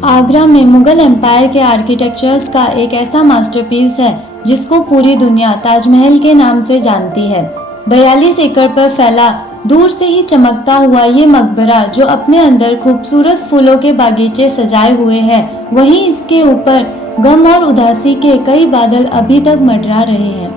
आगरा में मुगल एम्पायर के आर्किटेक्चर्स का एक ऐसा मास्टरपीस है जिसको पूरी दुनिया ताजमहल के नाम से जानती है। 42 एकड़ पर फैला दूर से ही चमकता हुआ ये मकबरा जो अपने अंदर खूबसूरत फूलों के बागीचे सजाए हुए है, वहीं इसके ऊपर गम और उदासी के कई बादल अभी तक मंडरा रहे हैं।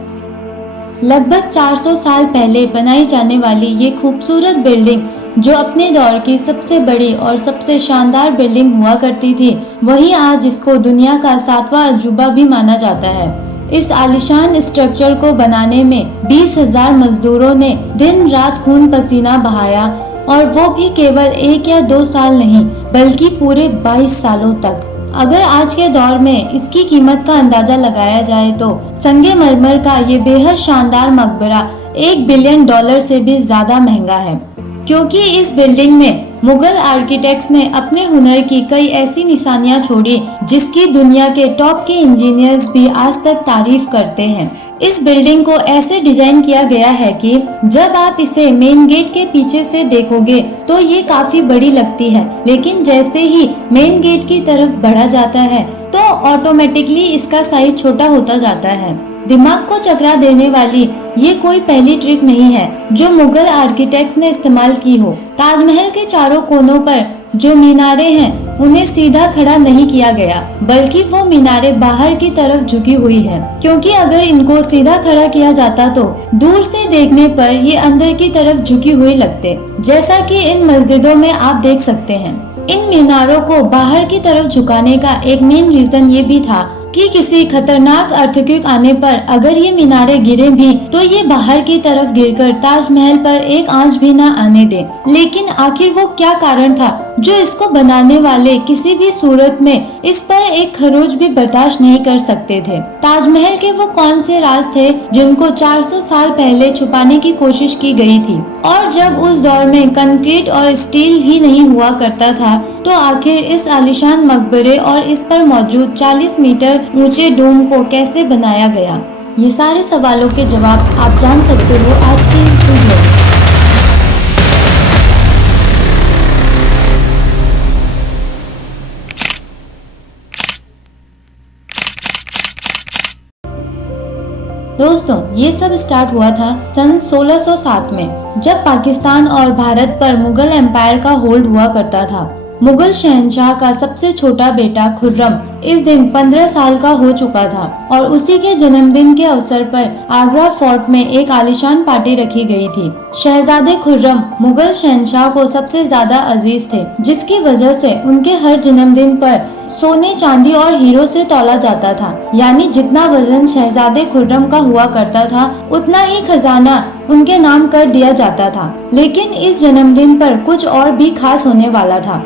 लगभग 400 साल पहले बनाई जाने वाली ये खूबसूरत बिल्डिंग जो अपने दौर की सबसे बड़ी और सबसे शानदार बिल्डिंग हुआ करती थी, वहीं आज इसको दुनिया का 7वां अजूबा भी माना जाता है। इस आलीशान स्ट्रक्चर को बनाने में 20,000 मजदूरों ने दिन रात खून पसीना बहाया, और वो भी केवल 1 या 2 साल नहीं बल्कि पूरे 22 सालों तक। अगर आज के दौर में इसकी कीमत का अंदाजा लगाया जाए तो संगमरमर का ये बेहद शानदार मकबरा $1 बिलियन से भी ज्यादा महंगा है, क्योंकि इस बिल्डिंग में मुगल आर्किटेक्ट्स ने अपने हुनर की कई ऐसी निशानियां छोड़ी जिसकी दुनिया के टॉप के इंजीनियर्स भी आज तक तारीफ करते हैं। इस बिल्डिंग को ऐसे डिजाइन किया गया है कि जब आप इसे मेन गेट के पीछे से देखोगे तो ये काफी बड़ी लगती है, लेकिन जैसे ही मेन गेट की तरफ बढ़ा जाता है तो ऑटोमेटिकली इसका साइज छोटा होता जाता है। दिमाग को चकरा देने वाली ये कोई पहली ट्रिक नहीं है जो मुगल आर्किटेक्ट्स ने इस्तेमाल की हो। ताजमहल के चारों कोनों पर जो मीनारें हैं उन्हें सीधा खड़ा नहीं किया गया, बल्कि वो मीनारें बाहर की तरफ झुकी हुई है, क्योंकि अगर इनको सीधा खड़ा किया जाता तो दूर से देखने पर ये अंदर की तरफ झुकी हुई लगते, जैसा कि इन मस्जिदों में आप देख सकते हैं। इन मीनारों को बाहर की तरफ झुकाने का एक मेन रीजन ये भी था कि किसी खतरनाक अर्थक्वेक आने पर अगर ये मीनारें गिरे भी तो ये बाहर की तरफ गिरकर ताजमहल पर एक आंच भी न आने दे। लेकिन आखिर वो क्या कारण था जो इसको बनाने वाले किसी भी सूरत में इस पर एक खरोच भी बर्दाश्त नहीं कर सकते थे? ताजमहल के वो कौन से राज थे जिनको 400 साल पहले छुपाने की कोशिश की गई थी? और जब उस दौर में कंक्रीट और स्टील ही नहीं हुआ करता था तो आखिर इस आलीशान मकबरे और इस पर मौजूद 40 मीटर ऊंचे डोम को कैसे बनाया गया? ये सारे सवालों के जवाब आप जान सकते हो आज की इस वीडियो में। दोस्तों, ये सब स्टार्ट हुआ था सन 1607 में, जब पाकिस्तान और भारत पर मुगल एम्पायर का होल्ड हुआ करता था। मुगल शहंशाह का सबसे छोटा बेटा खुर्रम इस दिन 15 साल का हो चुका था, और उसी के जन्मदिन के अवसर पर आगरा फोर्ट में एक आलीशान पार्टी रखी गई थी। शहजादे खुर्रम मुगल शहंशाह को सबसे ज्यादा अजीज थे, जिसकी वजह से उनके हर जन्मदिन पर सोने, चांदी और हीरो से तौला जाता था। यानी जितना वजन शहजादे खुर्रम का हुआ करता था उतना ही खजाना उनके नाम कर दिया जाता था। लेकिन इस जन्मदिन पर कुछ और भी खास होने वाला था।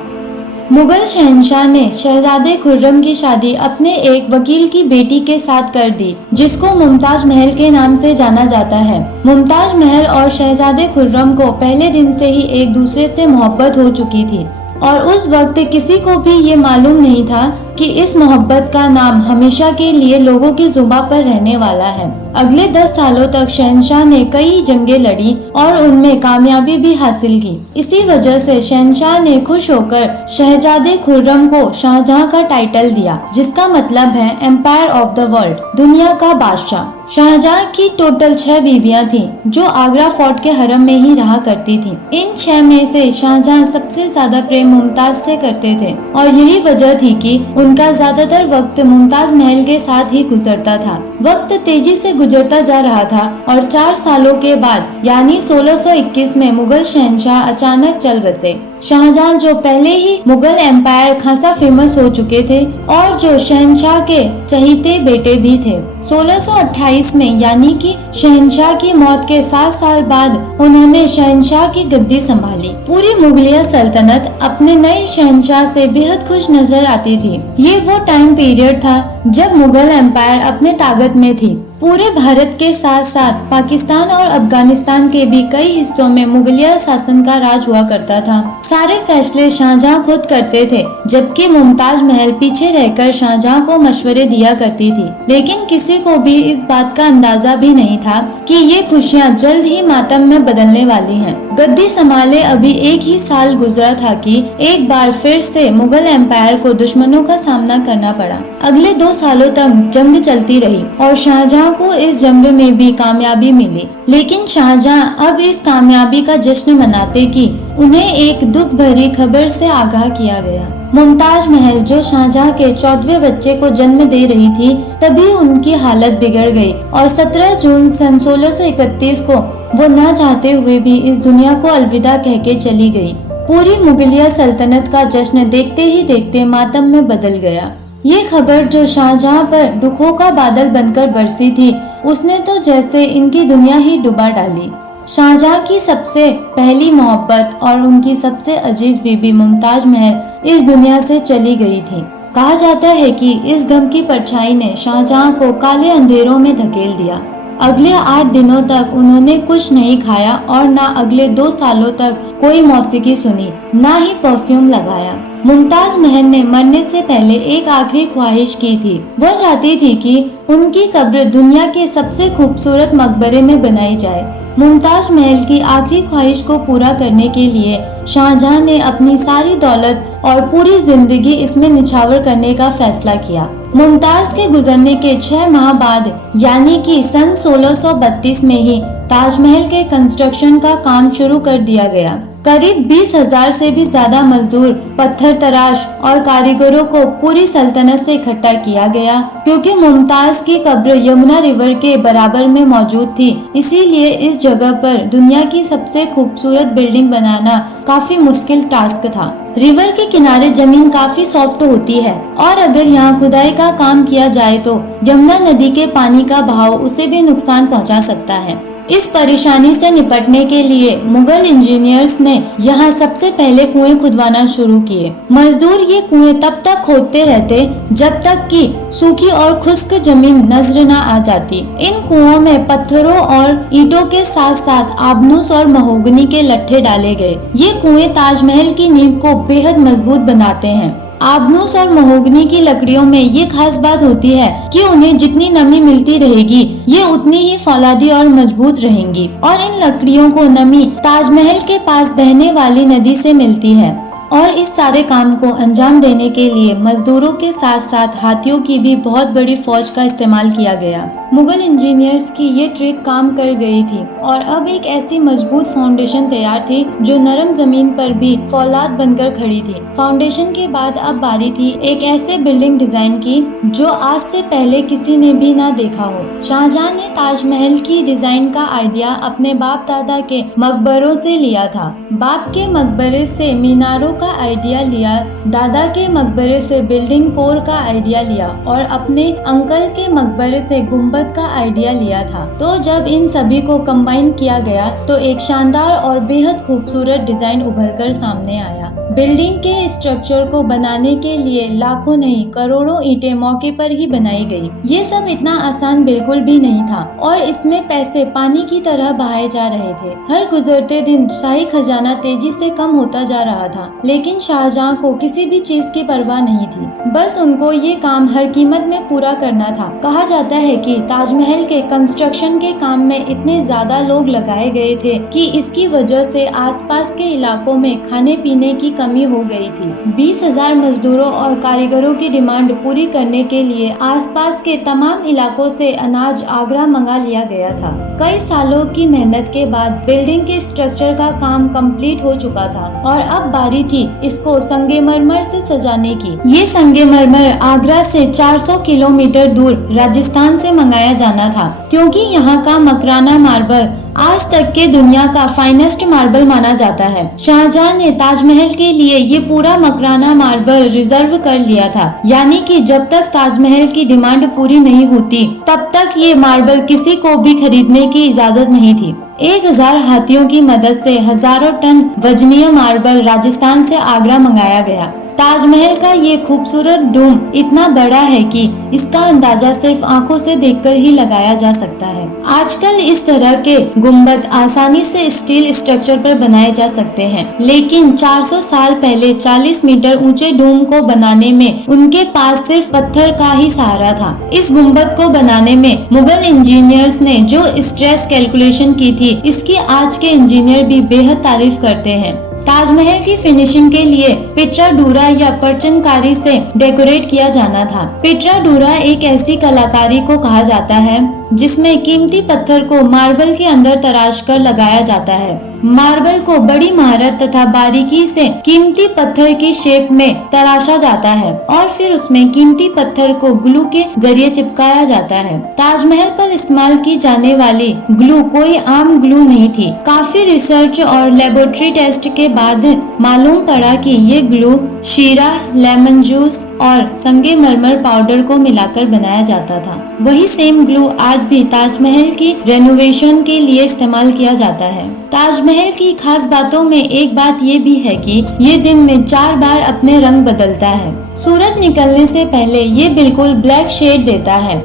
मुगल शहंशाह ने शहजादे खुर्रम की शादी अपने एक वकील की बेटी के साथ कर दी, जिसको मुमताज महल के नाम से जाना जाता है। मुमताज महल और शहजादे खुर्रम को पहले दिन से ही एक दूसरे से मोहब्बत हो चुकी थी, और उस वक्त किसी को भी ये मालूम नहीं था कि इस मोहब्बत का नाम हमेशा के लिए लोगों की जुबान पर रहने वाला है। अगले 10 सालों तक शहंशाह ने कई जंगें लड़ी और उनमें कामयाबी भी हासिल की। इसी वजह से शहंशाह ने खुश होकर शहजादे खुर्रम को शाहजहां का टाइटल दिया, जिसका मतलब है एम्पायर ऑफ द वर्ल्ड, दुनिया का बादशाह। शाहजहां की टोटल 6 बीबियां थीं, जो आगरा फोर्ट के हरम में ही रहा करती थीं। इन 6 में से शाहजहां सबसे ज्यादा प्रेम मुमताज से करते थे, और यही वजह थी कि उनका ज्यादातर वक्त मुमताज महल के साथ ही गुजरता था। वक्त तेजी से गुजरता जा रहा था, और 4 सालों के बाद यानी 1621 में मुगल शहंशाह अचानक चल बसे। शाहजहां जो पहले ही मुगल एम्पायर खासा फेमस हो चुके थे और जो शहंशाह के चहीते बेटे भी थे। 1628 में यानी कि शहंशाह की मौत के 7 साल बाद उन्होंने शहंशाह की गद्दी संभाली। पूरी मुगलिया सल्तनत अपने नए शहंशाह से बेहद खुश नजर आती थी। ये वो टाइम पीरियड था जब मुगल एम्पायर अपने ताकत में थी। पूरे भारत के साथ साथ पाकिस्तान और अफगानिस्तान के भी कई हिस्सों में मुगलिया शासन का राज हुआ करता था। सारे फैसले शाहजहां खुद करते थे, जबकि मुमताज महल पीछे रहकर शाहजहां को मशवरे दिया करती थी। लेकिन किसी को भी इस बात का अंदाजा भी नहीं था कि ये खुशियां जल्द ही मातम में बदलने वाली हैं। गद्दी संभाले अभी एक ही साल गुजरा था कि एक बार फिर से मुगल एम्पायर को दुश्मनों का सामना करना पड़ा। अगले 2 सालों तक जंग चलती रही और शाहजहां को इस जंग में भी कामयाबी मिली। लेकिन शाहजहां अब इस कामयाबी का जश्न मनाते कि उन्हें एक दुख भरी खबर से आगाह किया गया। मुमताज महल जो शाहजहां के 14वें बच्चे को जन्म दे रही थी, तभी उनकी हालत बिगड़ गई और 17 जून सन 1631 को वो ना चाहते हुए भी इस दुनिया को अलविदा कह के चली गई। पूरी मुगलिया सल्तनत का जश्न देखते ही देखते मातम में बदल गया। ये खबर जो शाहजहां पर दुखों का बादल बनकर बरसी थी, उसने तो जैसे इनकी दुनिया ही डुबा डाली। शाहजहां की सबसे पहली मोहब्बत और उनकी सबसे अजीज बीबी मुमताज महल इस दुनिया से चली गई थी। कहा जाता है कि इस गम की परछाई ने शाहजहां को काले अंधेरों में धकेल दिया। अगले 8 दिनों तक उन्होंने कुछ नहीं खाया और ना अगले 2 सालों तक कोई मौसीकी सुनी, ना ही परफ्यूम लगाया। मुमताज महल ने मरने से पहले एक आखिरी ख्वाहिश की थी। वो चाहती थी कि उनकी कब्र दुनिया के सबसे खूबसूरत मकबरे में बनाई जाए। मुमताज महल की आखिरी ख्वाहिश को पूरा करने के लिए शाहजहां ने अपनी सारी दौलत और पूरी जिंदगी इसमें निछावर करने का फैसला किया। मुमताज के गुजरने के 6 माह बाद यानी कि सन 1632 में ही ताजमहल के कंस्ट्रक्शन का काम शुरू कर दिया गया। करीब 20,000 से भी ज्यादा मजदूर, पत्थर तराश और कारीगरों को पूरी सल्तनत से इकट्ठा किया गया। क्योंकि मुमताज की कब्र यमुना रिवर के बराबर में मौजूद थी, इसीलिए इस जगह पर दुनिया की सबसे खूबसूरत बिल्डिंग बनाना काफी मुश्किल टास्क था। रिवर के किनारे जमीन काफी सॉफ्ट होती है और अगर यहाँ खुदाई का काम किया जाए तो यमुना नदी के पानी का बहाव उसे भी नुकसान पहुँचा सकता है। इस परेशानी से निपटने के लिए मुगल इंजीनियर्स ने यहाँ सबसे पहले कुएं खुदवाना शुरू किए। मजदूर ये कुएं तब तक खोदते रहते जब तक कि सूखी और खुश्क जमीन नजर न आ जाती। इन कुओं में पत्थरों और ईंटों के साथ साथ आबनूस और महोगनी के लट्ठे डाले गए। ये कुएं ताजमहल की नींव को बेहद मजबूत बनाते हैं। आबनूस और महोगनी की लकड़ियों में ये खास बात होती है कि उन्हें जितनी नमी मिलती रहेगी, ये उतनी ही फौलादी और मजबूत रहेंगी। और इन लकड़ियों को नमी ताजमहल के पास बहने वाली नदी से मिलती है। और इस सारे काम को अंजाम देने के लिए मजदूरों के साथ साथ हाथियों की भी बहुत बड़ी फौज का इस्तेमाल किया गया। मुगल इंजीनियर्स की ये ट्रिक काम कर गई थी और अब एक ऐसी मजबूत फाउंडेशन तैयार थी जो नरम जमीन पर भी फौलाद बनकर खड़ी थी। फाउंडेशन के बाद अब बारी थी एक ऐसे बिल्डिंग डिजाइन की जो आज से पहले किसी ने भी ना देखा हो। शाहजहां ने ताजमहल की डिजाइन का आइडिया अपने बाप दादा के मकबरों से लिया था। बाप के मकबरे से मीनारों का आइडिया लिया, दादा के मकबरे से बिल्डिंग कोर का आइडिया लिया और अपने अंकल के मकबरे से गुंबद का आइडिया लिया था। तो जब इन सभी को कंबाइन किया गया तो एक शानदार और बेहद खूबसूरत डिजाइन उभर कर सामने आया। बिल्डिंग के स्ट्रक्चर को बनाने के लिए लाखों नहीं करोड़ों ईंटें मौके पर ही बनाई गई। ये सब इतना आसान बिल्कुल भी नहीं था और इसमें पैसे पानी की तरह बहाए जा रहे थे। हर गुजरते दिन शाही खजाना तेजी से कम होता जा रहा था, लेकिन शाहजहां को किसी भी चीज की परवाह नहीं थी। बस उनको ये काम हर कीमत में पूरा करना था। कहा जाता है कि ताजमहल के कंस्ट्रक्शन के काम में इतने ज्यादा लोग लगाए गए थे कि इसकी वजह से आसपास के इलाकों में खाने पीने की कमी हो गई थी। 20,000 मजदूरों और कारीगरों की डिमांड पूरी करने के लिए आसपास के तमाम इलाकों से अनाज आगरा मंगा लिया गया था। कई सालों की मेहनत के बाद बिल्डिंग के स्ट्रक्चर का काम कंप्लीट हो चुका था और अब बारी थी इसको संगमरमर से सजाने की। ये संगमरमर आगरा से 400 किलोमीटर दूर राजस्थान से मंगाया जाना था, क्योंकि यहाँ का मकराना मार्बल आज तक के दुनिया का फाइनेस्ट मार्बल माना जाता है। शाहजहां ने ताजमहल के लिए ये पूरा मकराना मार्बल रिजर्व कर लिया था, यानी कि जब तक ताजमहल की डिमांड पूरी नहीं होती तब तक ये मार्बल किसी को भी खरीदने की इजाजत नहीं थी। 1000 हाथियों की मदद से हजारों टन वजनीय मार्बल राजस्थान से आगरा मंगाया गया। ताजमहल का ये खूबसूरत डोम इतना बड़ा है कि इसका अंदाजा सिर्फ आंखों से देखकर ही लगाया जा सकता है। आजकल इस तरह के गुम्बद आसानी से स्टील स्ट्रक्चर पर बनाए जा सकते हैं, लेकिन 400 साल पहले 40 मीटर ऊंचे डोम को बनाने में उनके पास सिर्फ पत्थर का ही सहारा था। इस गुम्बद को बनाने में मुगल इंजीनियर्स ने जो स्ट्रेस कैलकुलेशन की थी, इसकी आज के इंजीनियर भी बेहद तारीफ करते हैं। ताजमहल की फिनिशिंग के लिए पिट्राडूरा या परचनकारी से डेकोरेट किया जाना था। पिट्राडूरा एक ऐसी कलाकारी को कहा जाता है जिसमें कीमती पत्थर को मार्बल के अंदर तराश कर लगाया जाता है। मार्बल को बड़ी महारत तथा बारीकी से कीमती पत्थर की शेप में तराशा जाता है और फिर उसमें कीमती पत्थर को ग्लू के जरिए चिपकाया जाता है। ताजमहल पर इस्तेमाल की जाने वाली ग्लू कोई आम ग्लू नहीं थी। काफी रिसर्च और लेबोरेटरी टेस्ट के बाद मालूम पड़ा कि ये ग्लू शीरा, लेमन जूस और संगमरमर पाउडर को मिलाकर बनाया जाता था। वही सेम ग्लू आज भी ताजमहल की रेनोवेशन के लिए इस्तेमाल किया जाता है। ताजमहल की खास बातों में एक बात ये भी है कि ये दिन में 4 बार अपने रंग बदलता है। सूरज निकलने से पहले ये बिल्कुल ब्लैक शेड देता है।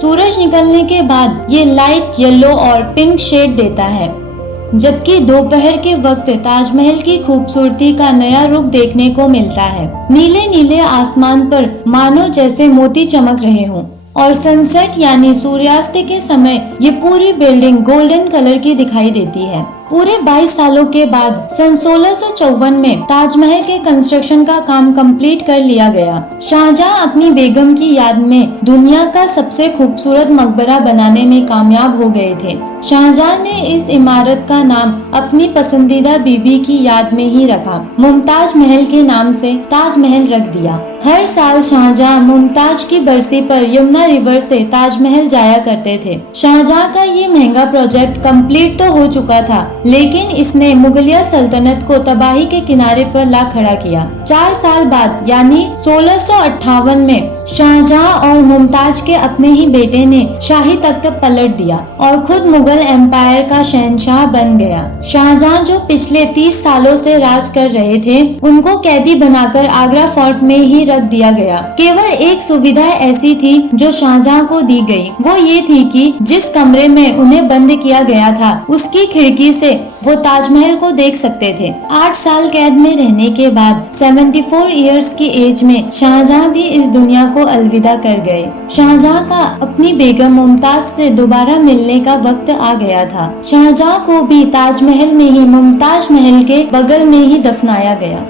सूरज निकलने के बाद ये लाइट येलो और पिंक शेड देता है, जबकि दोपहर के वक्त ताजमहल की खूबसूरती का नया रूप देखने को मिलता है। नीले नीले आसमान पर मानो जैसे मोती चमक रहे हों और सनसेट यानी सूर्यास्त के समय ये पूरी बिल्डिंग गोल्डन कलर की दिखाई देती है। पूरे 22 सालों के बाद सन 1654 में ताजमहल के कंस्ट्रक्शन का काम कंप्लीट कर लिया गया। शाहजहां अपनी बेगम की याद में दुनिया का सबसे खूबसूरत मकबरा बनाने में कामयाब हो गए थे। शाहजहां ने इस इमारत का नाम अपनी पसंदीदा बीबी की याद में ही रखा। मुमताज महल के नाम से ताजमहल रख दिया। हर साल शाहजहां मुमताज की बरसी पर यमुना रिवर से ताजमहल जाया करते थे। शाहजहां का ये महंगा प्रोजेक्ट कंप्लीट तो हो चुका था, लेकिन इसने मुगलिया सल्तनत को तबाही के किनारे पर ला खड़ा किया। 4 साल बाद यानी 1658 में शाहजहां और मुमताज के अपने ही बेटे ने शाही तख्त पलट दिया और खुद मुगल एम्पायर का शहंशाह बन गया। शाहजहां जो पिछले 30 सालों से राज कर रहे थे, उनको कैदी बनाकर आगरा फोर्ट में ही रख दिया गया। केवल एक सुविधा ऐसी थी जो शाहजहां को दी गई, वो ये थी कि जिस कमरे में उन्हें बंद किया गया था, उसकी खिड़की से वो ताजमहल को देख सकते थे। 8 साल कैद में रहने के बाद 74 इयर्स की एज में शाहजहां भी इस दुनिया को अलविदा कर गए। शाहजहां का अपनी बेगम मुमताज से दोबारा मिलने का वक्त आ गया था। शाहजहां को भी ताजमहल में ही मुमताज महल के बगल में ही दफनाया गया।